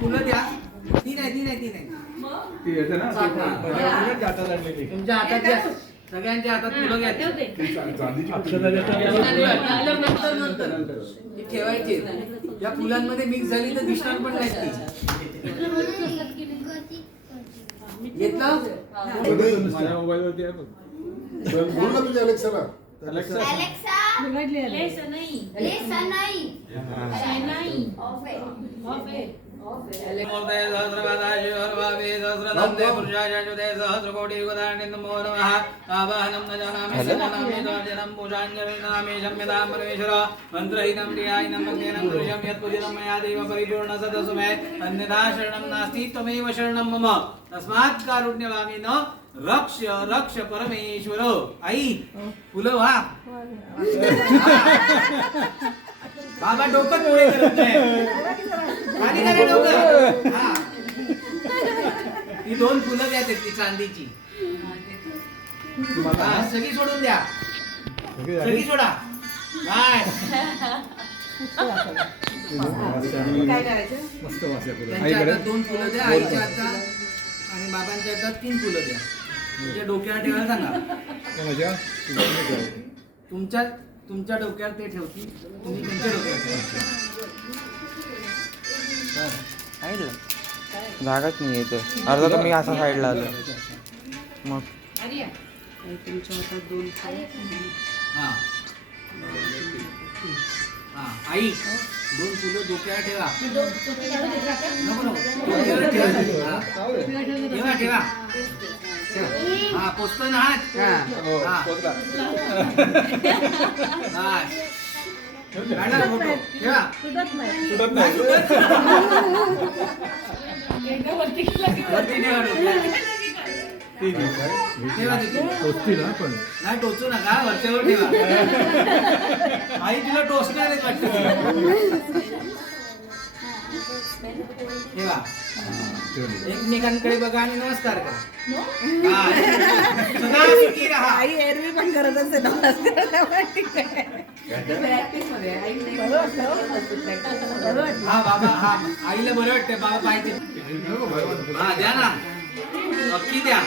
फुलं द्या. ती नाही तुमच्या हातात द्या. सगळ्यांच्या हातात फुलं घ्या. ठेवायची. या फुलांमध्ये मिक्स झाली तर दिसणार पण नाही ती. घेतलं माझ्या मोबाईल वरती आहे बघ. बोल ना तुझ्या अलेक्साला. अलेक्सा तस्मात् कारुण्यवामेन रक्ष रक्ष परमेश्वर. आई फुलं व्हा. बाबा डोकं पुढे करत नाही. खाली करा डोकं. ही 2 फुलं द्या ती चांदीची. सगळी सोडून द्या. सगळी सोडा. काय मस्त वाटलं. त्यांच्या हातात 2 फुलं द्या. आईच्या हातात आणि बाबांच्या हातात 3 फुलं द्या. तुमच्या डोक्यावर ठेवायला सांगा. तुमच्या डोक्यावर ते ठेवतील. तुम्ही तुमच्या डोक्यावर ठेवा. जागाच नाही येत. अर्धा तर मी असा साईडला आलो. मग तुमच्या हातात 2 आई 2 फुलं डोक्यावर ठेवा. नको ठेवा ठेवा. हा पोचतो ना हात. फोटो ठेवा. वरती ठेवा. नाही टोचू नका. वरच्यावर ठेवा. आई तुला टोचणार आहे वाटतं. ठेवा. एकमेकांकडे बघा आणि नमस्कार करा. सदा सुखी रहा. आई एरवी पण करत असते नमस्कार. हा बाबा. हा आईला बरं वाटतंय. बाबा पाहिजे. हा द्या ना. अक्की द्या.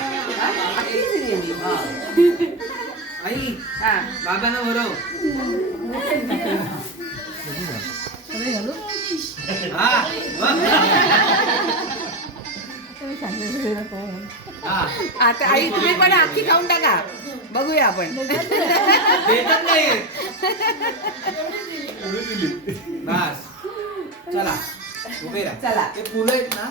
आई बाबांना बरं. आता आई तुम्ही पण आखी खाऊन टाका. बघूया आपण. बस चला उभे राहा. चला. ते फुलं आहेत ना.